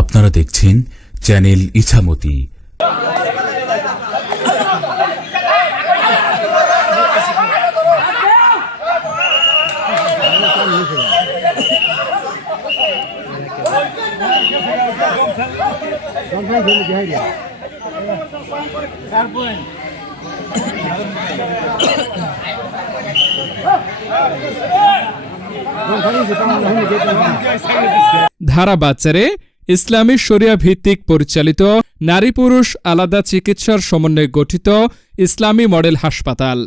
আপনারা দেখছেন চ্যানেল ইছামতি। ধারা বাচ্চারে ইসলামী শরিয়া ভিত্তিক পরিচালিত নারী পুরুষ আলাদা চিকিৎসার সমন্বয়ে গঠিত ইসলামী মডেল হাসপাতাল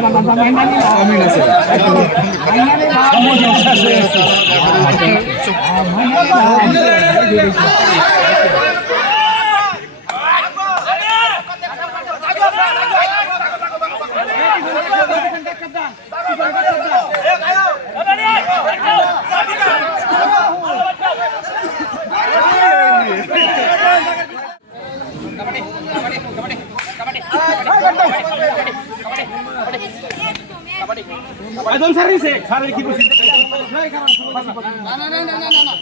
আছে একদম স্যার নিছে? স্যার কি বলছি? না না না না না না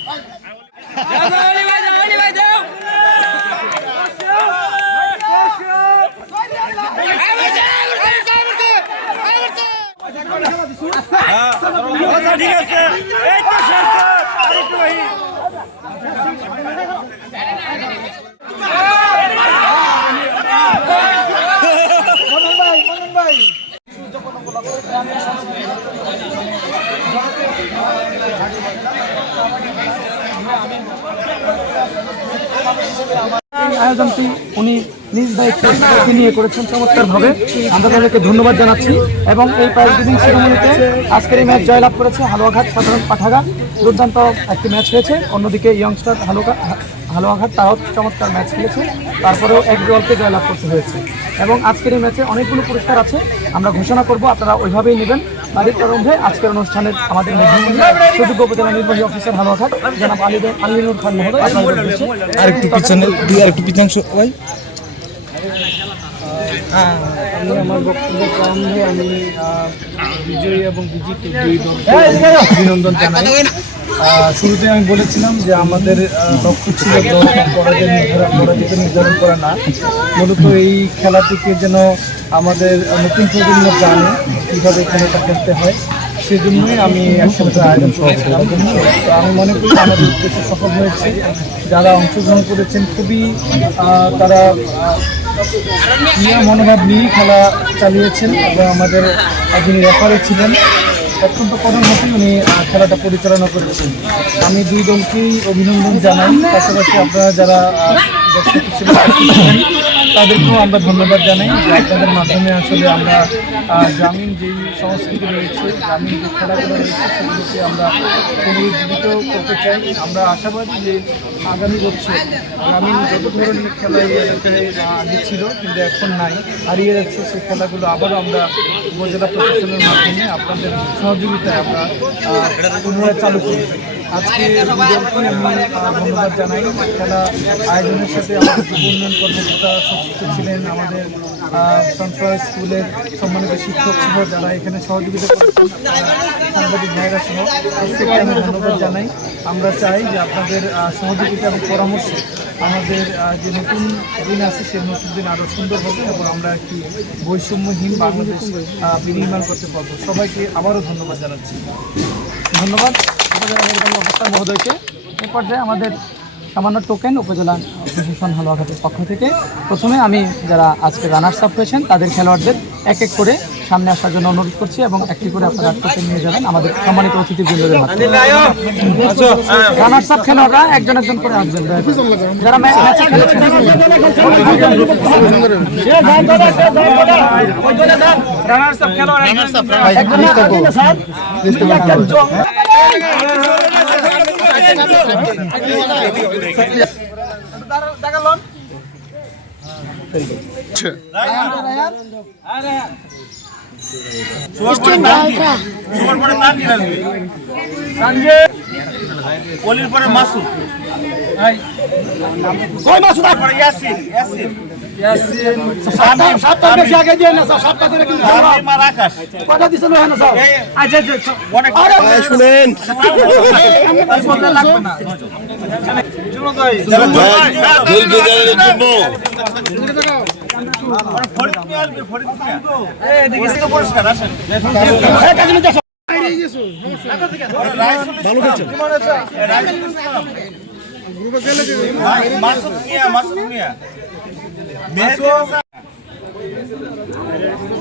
আচ্ছা, ঠিক আছে। এই আয়োজনটি উনি নিজ দায়িত্বে নিয়ে করেছেন চমৎকারভাবে। আমরা তাদেরকে ধন্যবাদ জানাচ্ছি এবং এই প্রাইজ গিভিং সেরেমনিতে আজকের এই ম্যাচ জয়লাভ করেছে হালুয়াঘাট সাধারণ পাঠাগার। দুর্দান্ত একটি ম্যাচ হয়েছে। অন্যদিকে ইয়ংস্টার হালুকা হালুয়াঘাট তারাও চমৎকার ম্যাচ খেলেছে। তারপরেও এক দলকে জয়লাভ করতে হয়েছে। এবং আজকের এই ম্যাচে অনেকগুলো পুরস্কার আছে। আমরা ঘোষণা করব, আপনারা ওইভাবেই নেবেন। তারই প্রারম্ভে আজকের অনুষ্ঠানের আমাদের সুযোগ্য উপজেলা নির্বাহী অফিসার হালুয়াঘাট জনাব আলিদে আলিনুর খান মহোদয় আরেকটু পিছনে দুই আরেকটু পিছাংশ ভাই আমি আমার বক্তব্য প্রারম্ভে আমি বিজয়ী এবং বিজিত দুই দলকে অভিনন্দন জানাই। শুরুতে আমি বলেছিলাম যে আমাদের লক্ষ্য ছিল পরাজয় নির্ধারণ পরাজয়কে নির্ধারণ করা না। মূলত এই খেলাটিকে যেন আমাদের নতুন প্রজন্ম জানে। কীভাবে খেলাটা খেলতে হয় সেজন্যই আমি একসাথে আয়োজন করেছিলাম তো আমি মনে করি আমাদের উদ্দেশ্য সফল হয়েছে। যারা অংশগ্রহণ করেছেন খুবই তারা নিয়ে মনোভাব নিয়েই খেলা চালিয়েছেন এবং আমাদের যিনি রেফারি ছিলেন অত্যন্ত কঠোরভাবে উনি খেলাটা পরিচালনা করেছেন। আমি দুই দলকেই অভিনন্দন জানাই। পাশাপাশি আপনারা যারা দর্শক ছিলেন, তাদেরকেও আমরা ধন্যবাদ জানাই আপনাদের মাধ্যমে আসলে আমরা গ্রামীণ যেই সংস্কৃতি রয়েছে, গ্রামীণ যে খেলাগুলো রয়েছে, সেগুলোকে আমরা পুনরুজ্জীবিত করতে চাই। আমরা আশাবাদী যে আগামী বছর গ্রামীণ যত ধরনের খেলা আগে ছিল কিন্তু এখন নাই। হারিয়ে যাচ্ছে সেই খেলাগুলো আবারও আমরা উপজেলা প্রশাসনের মাধ্যমে আপনাদের সহযোগিতায় আমরা পুনরায় চালু করি আজকে ধন্যবাদ জানাই খেলা আয়োজনের সাথে আমাদের যুব কর্মকর্তা সংশ্লিষ্ট ছিলেন, আমাদের সন্ত্রাস স্কুলের সম্মানিত শিক্ষক সহ যারা এখানে সহযোগিতা করেছেন, সাংবাদিক ভাইরা সহ প্রত্যেককে আমি ধন্যবাদ জানাই। আমরা চাই যে আপনাদের সহযোগিতা এবং পরামর্শে আমাদের যে নতুন দিন আছে, সেই নতুন দিন আরও সুন্দর হবে এবং আমরা একটি বৈষম্যহীন বাংলাদেশ বিনির্মাণ করতে পারব। সবাইকে আবারও ধন্যবাদ জানাচ্ছি। ধন্যবাদ। উপজেলা নির্বাহী অফিসার মহোদয়কে পর্যায়ে আমাদের সামান্য টোকেন উপজেলা প্রশাসন হালুয়াঘাটের পক্ষ থেকে প্রথমে আমি যারা আজকে রানার্স আপ হয়েছেন তাদের খেলোয়াড়দের এক এক করে সামনে আসার জন্য অনুরোধ করছি এবং একটি করে আপনারা টোকেন নিয়ে যাবেন আমাদের সম্মানিত অতিথি বৃন্দদের মাধ্যমে রানার্স আপ খেলোয়াড়রা একজন একজন করে আসবেন যারা খেলোয়াড় অলির পরে মাসুদ কই মাসুদ ইয়াসিন ইয়াসিন আচ্ছা আচ্ছা শুনেন ভালো মাসুদ মিয়া মাসুদ মিয়া মিয়া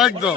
একদম।